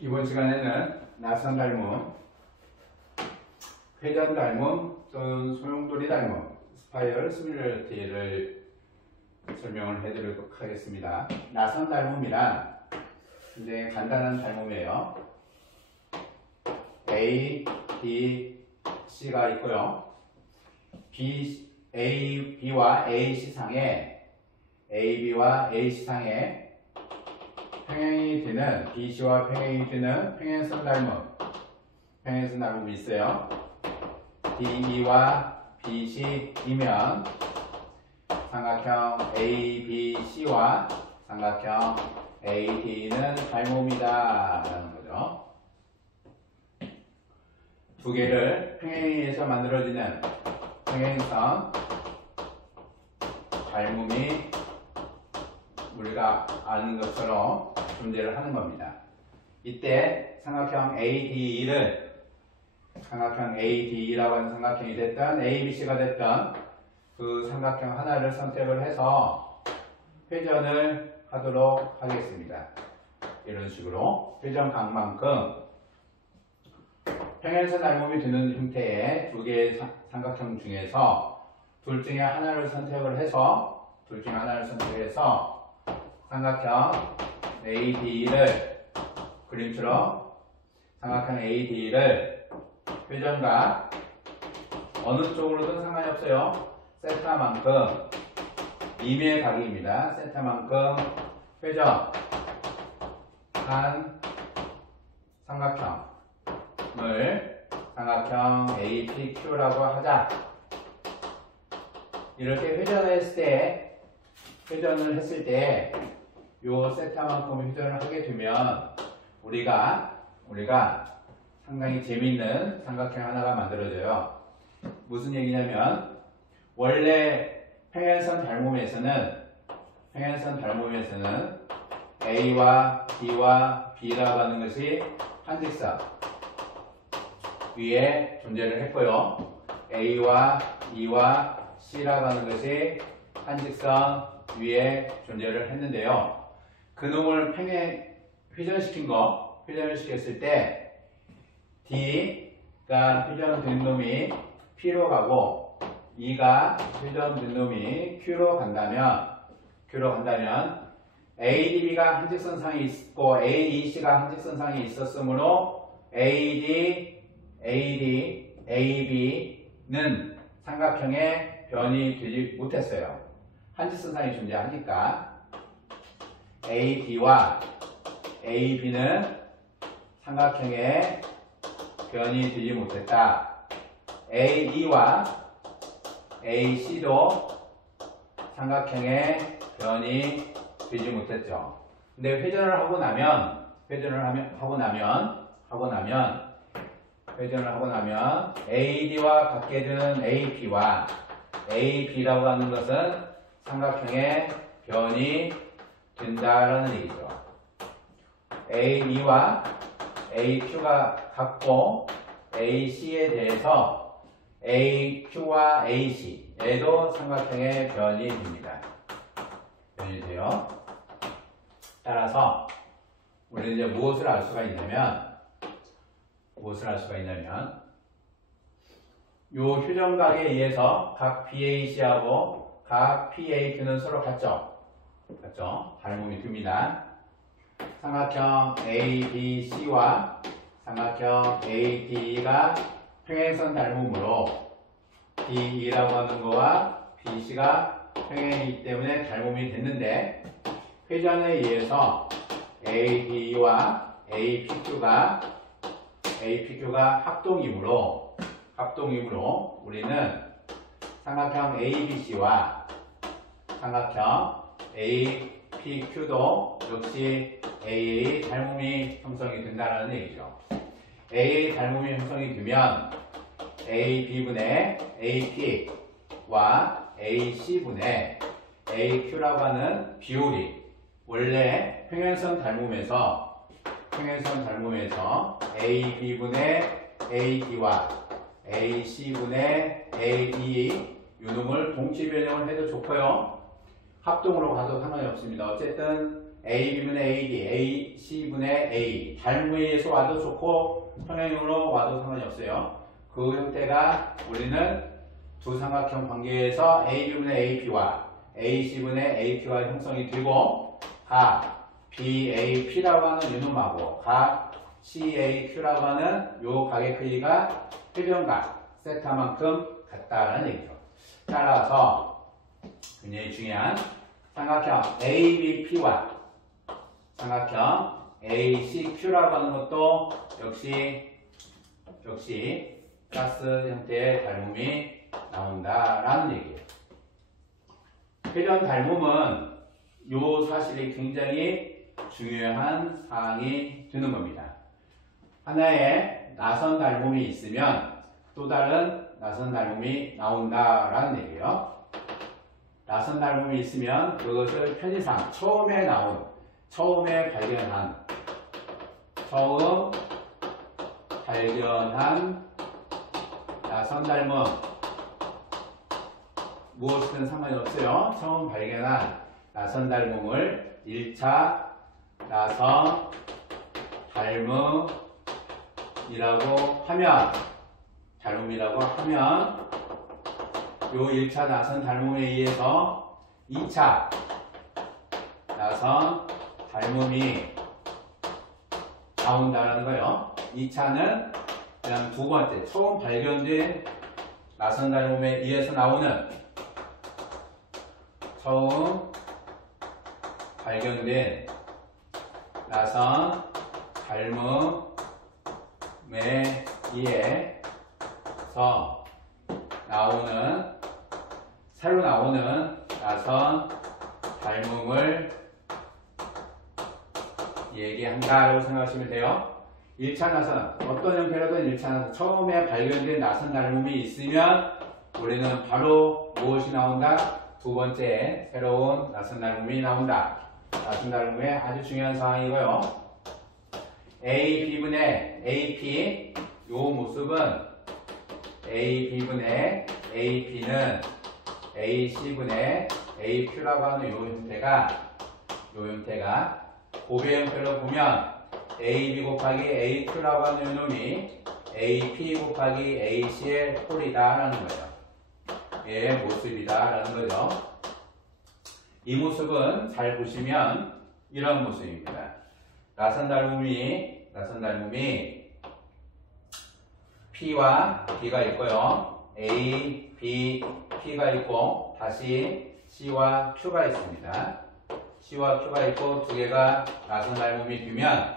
이번 시간에는 낯선 닮음, 회전 닮음 또는 소용돌이 닮음, 스파이럴 시뮬러티를 설명을 해드리도록 하겠습니다. 낯선 닮음이란 굉장히 간단한 닮음이에요. A, B, C가 있고요. A, B와 A, C상에 A, B와 A, C상에 평행이 되는 BC와 평행이 되는 평행선 닮음이 있어요. DE와 BC이면 삼각형 ABC와 삼각형 AD는 닮음이다 라는 거죠. 두 개를 평행해서 만들어지는 평행선 닮음이 우리가 아는 것처럼 존재를 하는 겁니다. 이때 삼각형 ADE라고 하는 삼각형이 됐던 ABC가 됐던 그 삼각형 하나를 선택을 해서 회전을 하도록 하겠습니다. 이런 식으로 회전각만큼 평행선 닮음이 되는 형태의 두 개의 삼각형 중에서 둘 중에 하나를 선택을 해서 삼각형 AD를 그림처럼 삼각형 AD를 회전각 어느 쪽으로든 상관이 없어요. 세타만큼 임의 각입니다. 세타만큼 회전한 삼각형을 삼각형 APQ라고 하자. 이렇게 회전을 했을 때 요 세타만큼 회전을 하게 되면 우리가 상당히 재미있는 삼각형 하나가 만들어져요. 무슨 얘기냐면 원래 평행선 닮음에서는 A와 D와 B라고 하는 것이 한직선 위에 존재를 했고요. A와 E와 C라고 하는 것이 한직선 위에 존재를 했는데요. 그놈을 회전을 시켰을 때 D가 회전된 놈이 P로 가고 E가 회전된 놈이 Q로 간다면 ADB가 한직선상에 있고 AEC가 한직선상에 있었으므로 AB는 삼각형의 변이 되지 못했어요. 한직선상에 존재하니까 AD와 AB는 삼각형의 변이 되지 못했다. AE와 AC도 삼각형의 변이 되지 못했죠. 근데 회전을 하고 나면 AD와 같게 되는 AP와 AB라고 하는 것은 삼각형의 변이 된다라는 얘기죠. AE와 AQ가 같고 AC에 대해서 AQ와 AC에도 삼각형의 변이 됩니다. 변이 돼요. 따라서 우리는 이제 무엇을 알 수가 있냐면 요 휴전각에 의해서 각 BAC하고 각 PAQ는 서로 같죠? 닮음이 됩니다. 삼각형 ABC와 삼각형 AD가 평행선 닮음으로 DE라고 하는 거와 BC가 평행이기 때문에 닮음이 됐는데 회전에 의해서 AD와 APQ가 합동이므로 우리는 삼각형 ABC와 삼각형 APQ도 역시 AA 닮음이 형성이 된다는 얘기죠. AA 닮음이 형성이 되면 AB분의 AP와 AC분의 AQ라고 하는 비율이 원래 평행선 닮음에서 AB분의 AD와 AC분의 AE 요놈을 동치 변형을 해도 좋고요. 합동으로 가도 상관이 없습니다. 어쨌든 AB분의 AD, AC분의 A. 닮음에 의해서 와도 좋고 평행으로 와도 상관이 없어요. 그 형태가 우리는 두 삼각형 관계에서 AB분의 AP와 AC분의 AQ가 형성이 되고 각 BAP라고 하는 유놈하고 각 CAQ라고 하는 요 각의 크기가 해변각 세타만큼 같다라는 얘기죠. 따라서 굉장히 중요한 삼각형 ABP와 삼각형 ACQ라고 하는 것도 역시 가스 형태의 닮음이 나온다라는 얘기예요. 회전 닮음은 요 사실이 굉장히 중요한 사항이 되는 겁니다. 하나의 나선 닮음이 있으면 또 다른 나선 닮음이 나온다라는 얘기예요. 나선 닮음이 있으면 그것을 편의상 처음에 발견한 나선 닮음 무엇이든 상관이 없어요. 처음 발견한 나선 닮음을 1차 나선 닮음이라고 하면 요 1차 나선 닮음에 의해서 2차 나선 닮음이 나온다는 거예요. 2차는 그냥 두 번째 처음 발견된 나선 닮음에 의해서 나오는 처음 발견된 나선 닮음에 의해서 새로 나오는 나선 닮음을 얘기한다라고 생각하시면 돼요. 1차 나선, 어떤 형태로든 1차 나선, 처음에 발견된 나선 닮음이 있으면 우리는 바로 무엇이 나온다? 두 번째 새로운 나선 닮음이 나온다. 나선 닮음의 아주 중요한 사항이고요. AB분의 AP 요 모습은 AB분의 AP는 AC분의 AQ라고 하는 요 형태가 고배 형태로 보면 AB 곱하기 AQ라고 하는 놈이 AP 곱하기 AC의 꼴이다라는 거예요. 의 모습이다라는 거죠. 이 모습은 잘 보시면 이런 모습입니다. 나선 닮음이 P와 B가 있고요. A, B, P가 있고 다시 C와 Q가 있습니다. C와 Q가 있고 두 개가 나선 닮음이 되면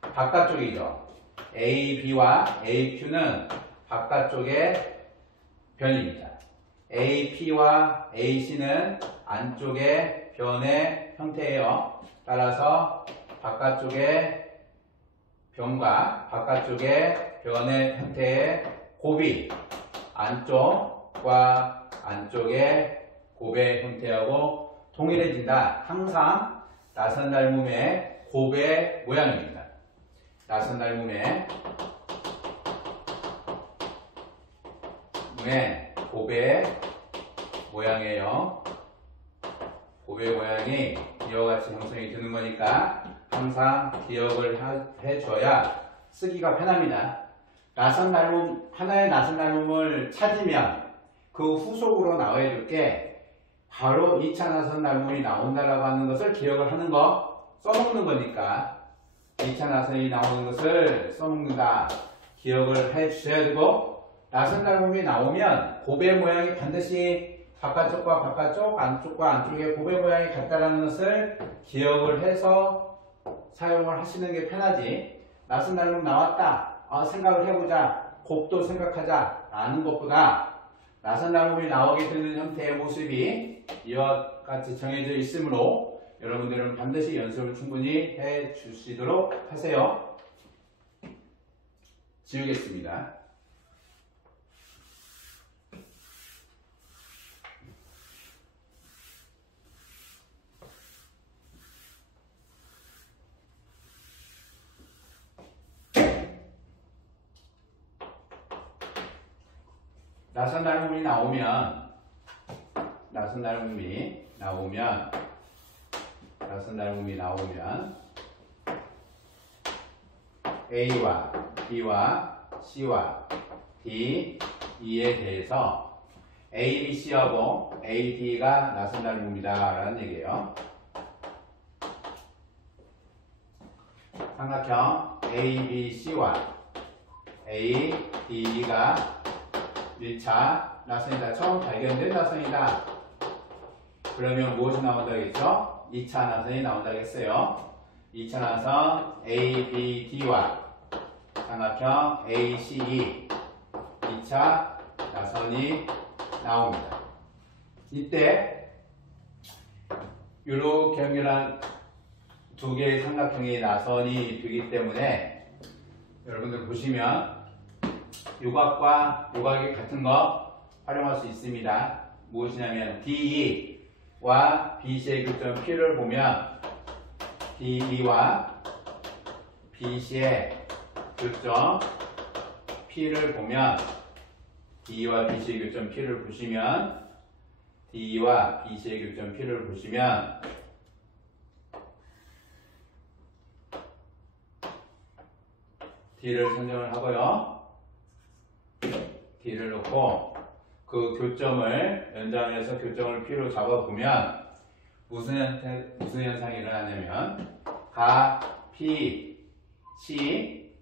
바깥쪽이죠. A, B와 AQ는 바깥쪽의 변입니다. AP와 AC는 안쪽의 변의 형태예요. 따라서 바깥쪽의 변과 바깥쪽의 변의 형태의 곱이 안쪽과 안쪽의 곱의 형태하고 동일해진다. 항상 나선 닮음의 곱의 모양입니다. 나선 닮음의 곱의 모양이에요. 곱의 모양이 이와 같이 형성이 되는 거니까 항상 기억을 해줘야 쓰기가 편합니다. 하나의 나선 닮음을 찾으면 그 후속으로 나와야 될 게 바로 2차 나선 닮음이 나온다라고 하는 것을 기억을 하는 거, 써먹는 거니까 2차 나선이 나오는 것을 써먹는다. 기억을 해 주셔야 되고 나선 닮음이 나오면 곱의 모양이 반드시 바깥쪽과 바깥쪽, 안쪽과 안쪽의 곱의 모양이 같다라는 것을 기억을 해서 사용을 하시는 게 편하지. 나선 닮음 나왔다. 생각을 해보자. 곱도 생각하자. 라는 것보다 나선 닮음이 나오게 되는 형태의 모습이 이와 같이 정해져 있으므로 여러분들은 반드시 연습을 충분히 해 주시도록 하세요. 지우겠습니다. 나선 닮음이 나오면 나선 닮음이 나오면 A와 B와 C와 D, E에 대해서 A, B, C하고 A, D가 나선 닮음이다 라는 얘기예요. 삼각형 A, B, C와 A, D가 1차 나선이다. 처음 발견된 나선이다. 그러면 무엇이 나온다겠죠? 2차 나선이 나온다겠어요. 2차 나선 A, B, D와 삼각형 A, C, E 2차 나선이 나옵니다. 이때 이렇게 연결한 두 개의 삼각형의 나선이 되기 때문에 여러분들 보시면 요각과 요각이 같은 거 활용할 수 있습니다. 무엇이냐면 DE와 BC의 교점 P를 보면 DE와 BC의 교점 P를 보면 D와 BC의 교점 P를 보시면 D와 BC의 교점 P를 보시면 D를 선정을 하고요. D를 놓고 그 교점을 연장해서 교점을 P로 잡아보면 무슨 현상이 일어나냐면 가 P, C,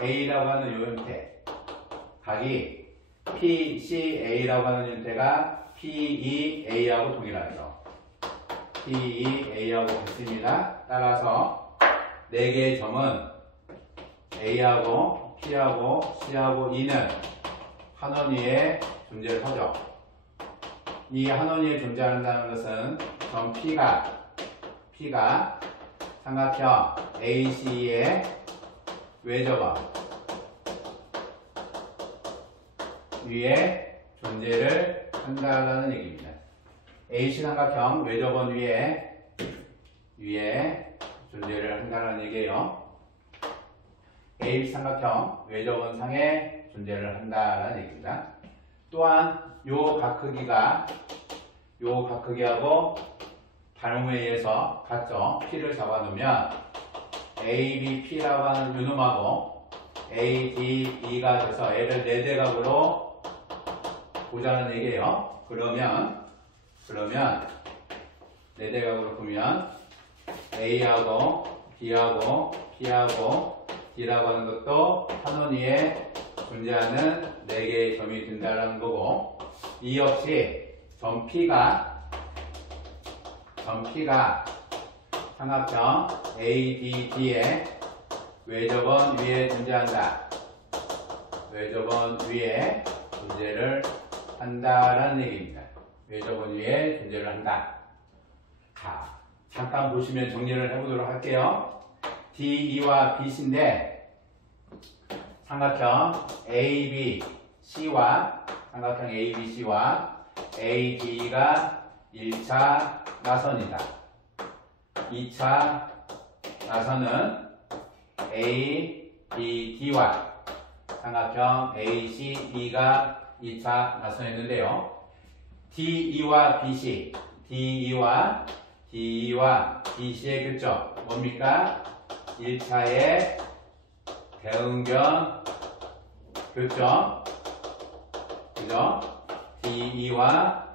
A라고 하는 이 형태 각이 P, C, A라고 하는 형태가 P, E, A하고 동일하죠. P, E, A하고 같습니다. 따라서 4개의 점은 A하고 P하고 C하고 E는 한 원위에 존재를 하죠. 이 한 원위에 존재한다는 것은 점 P가 삼각형 AC의 외접원 위에 존재를 한다는 얘기입니다. AC 삼각형 외접원 위에 존재를 한다는 얘기예요. AB 삼각형 외접원 상에 존재를 한다는 얘기입니다. 또한 요 각크기하고 닮음에 의해서 같죠. P를 잡아놓으면 ABP라고 하는 요놈하고 ADE가 돼서 얘를 4대각으로 보자는 얘기예요. 그러면 4대각으로 보면 A하고 B하고 P하고 D라고 하는 것도 한 원위에 존재하는 4개의 점이 된다는 거고, 이 역시 점 P가 삼각형 ABD의 외접원 위에 존재한다. 외접원 위에 존재를 한다라는 얘기입니다. 외접원 위에 존재를 한다. 자, 잠깐 보시면 정리를 해보도록 할게요. DE와 BC인데 삼각형 ABC와 AD가 1차 나선이다. 2차 나선은 ABD와 삼각형 ACE가 2차 나선이었는데요. DE와 BC의 교점 뭡니까? 1차의 대응변 교점, 그죠? DE와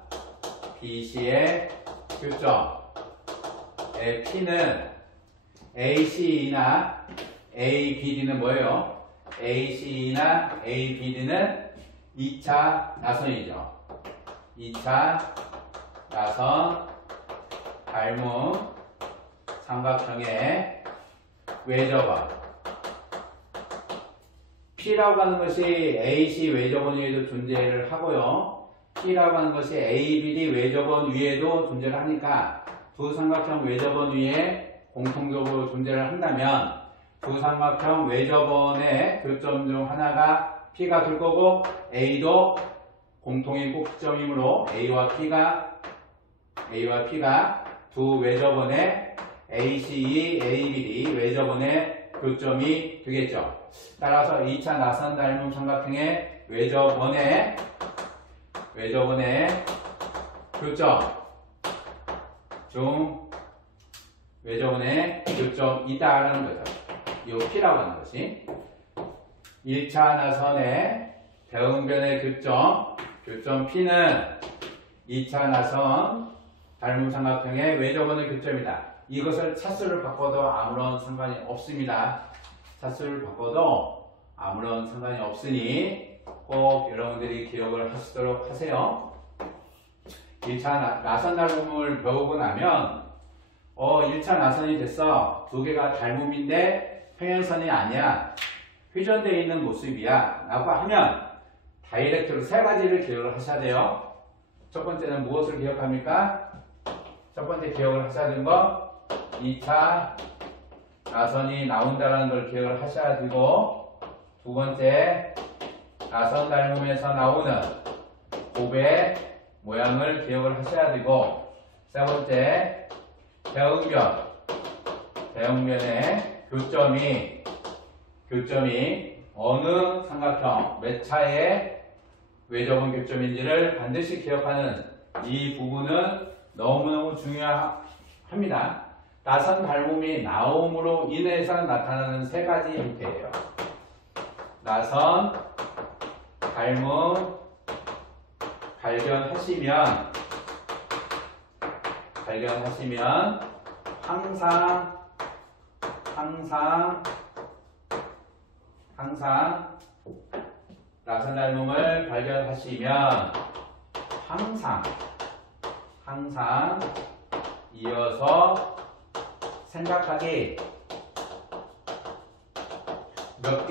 BC의 교점. P는 ACE나 ABD는 뭐예요? ACE나 ABD는 2차 나선이죠. 2차 나선 닮음 삼각형의 외접원. P라고 하는 것이 AC 외접원 위에도 존재를 하고요. P라고 하는 것이 ABD 외접원 위에도 존재를 하니까 두 삼각형 외접원 위에 공통적으로 존재를 한다면 두 삼각형 외접원의 교점 중 하나가 P가 될 거고 A도 공통의 꼭지점이므로 A와 P가 두 외접원의 ACE, ABD 외접원의 교점이 되겠죠. 따라서 2차 나선 닮음 삼각형의 외접원의 교점 중 외접원에 교점 있다라는 거죠. 요 P라고 하는 것이 1차 나선의 대응변의 교점 P는 2차 나선 닮은 삼각형의 외접원의 교점이다. 이것을 차수를 바꿔도 아무런 상관이 없습니다. 차수를 바꿔도 아무런 상관이 없으니 꼭 여러분들이 기억을 하시도록 하세요. 1차 나선 닮음을 배우고 나면 1차 나선이 됐어. 두 개가 닮음인데 평행선이 아니야. 회전되어 있는 모습이야. 라고 하면 다이렉트로 세 가지를 기억을 하셔야 돼요. 첫 번째는 무엇을 기억합니까? 첫 번째 기억을 하셔야 되는 건 2차 나선이 나온다는 걸 기억을 하셔야 되고, 두 번째 나선 닮음에서 나오는 곱의 모양을 기억을 하셔야 되고, 세 번째 대응변의 교점이 어느 삼각형 몇 차의 외접원 교점인지를 반드시 기억하는 이 부분은 너무너무 중요합니다. 나선 닮음이 나옴으로 인해서 나타나는 세 가지 형태예요. 나선 닮음 발견하시면 항상 나선 닮음을 발견하시면 항상 이어서 생각하기 몇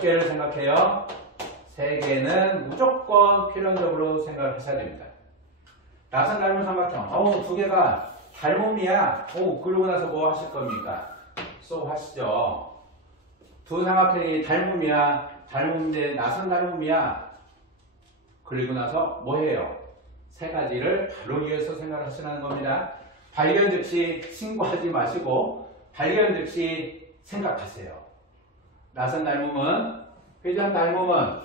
개를 생각해요? 3개는 무조건 필연적으로 생각을 하셔야 됩니다. 나선 닮은 삼각형, 두 개가 닮음이야. 그러고 나서 뭐 하실 겁니까? 쏘 하시죠. 두 삼각형이 닮음이야. 닮음인데 나선 닮음이야. 그리고 나서 뭐 해요? 세 가지를 바로 이어서 생각을 하시라는 겁니다. 발견 즉시 신고하지 마시고 발견 즉시 생각하세요. 나선 닮음은, 회전 닮음은,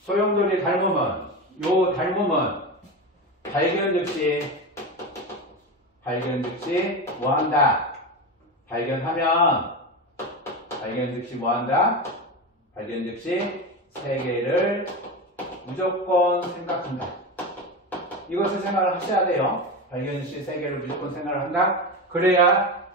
소용돌이 닮음은, 요 닮음은 발견 즉시 뭐한다? 발견 즉시 뭐한다? 발견 즉시 3개를 무조건 생각한다. 이것을 생각을 하셔야 돼요. 발견 시 3개를 무조건 생각을 한다. 그래야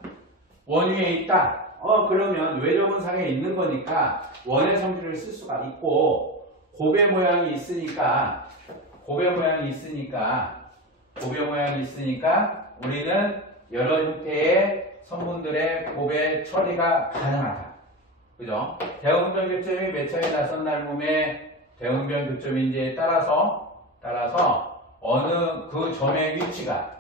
원위에 있다. 그러면 외접원 상에 있는 거니까 원의 성질을 쓸 수가 있고, 곱의 모양이 있으니까 우리는 여러 형태의 선분들의 곱의 처리가 가능하다. 그죠? 대응변 교점이 몇 차의 나선 닮음의 대응변 교점인지에 따라서 어느 그 점의 위치가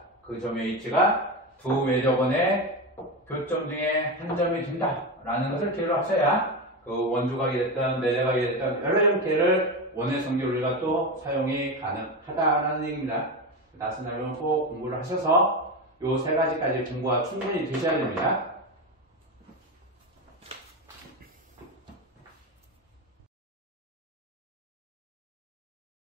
두 외접원의 교점 중에 한 점이 된다라는 것을 기억을 하셔야 그 원주각이 됐든 내려각이 됐든 여러 형태를 원의 성질 우리가 또 사용이 가능하다라는 얘기입니다. 나선 닮음은 꼭 공부를 하셔서 요 3가지까지 공부가 충분히 되셔야 됩니다.